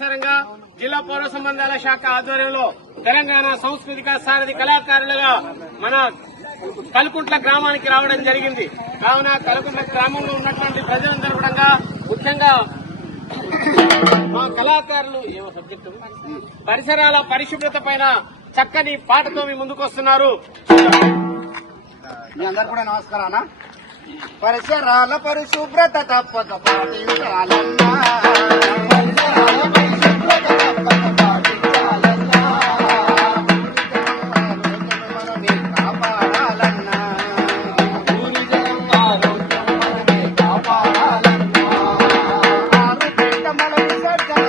ఆదేశానుసారంగా జిల్లా పౌర సంబంధాల శాఖ ఆధ్వర్యంలో తెలంగాణ సాంస్కృతిక సారథి కళాకారులుగా మన కల్కుంట్ల గ్రామానికి రావడం జరిగింది. కావున కల్కుంట్ల గ్రామంలో ఉన్నటువంటి ప్రజలందరూ కూడా ముఖ్యంగా మా కళాకారులు పరిసరాల పరిశుభ్రత పైన చక్కని పాటతో మీ ముందుకు వస్తున్నారు. మీ అందరు కూడా నమస్కారానా. పరిసరాల పరిశుభ్రత తప్పక పాటించాలన్నా, పరిసరాల పరిశుభ్రత తప్పక పాటించాలన్నా, మనమే కాపాడాలన్నా, ఊరి జనం ఆరోగ్యం మనమే కాపాడాలన్నా, ఆరు బయట మన విసర్జన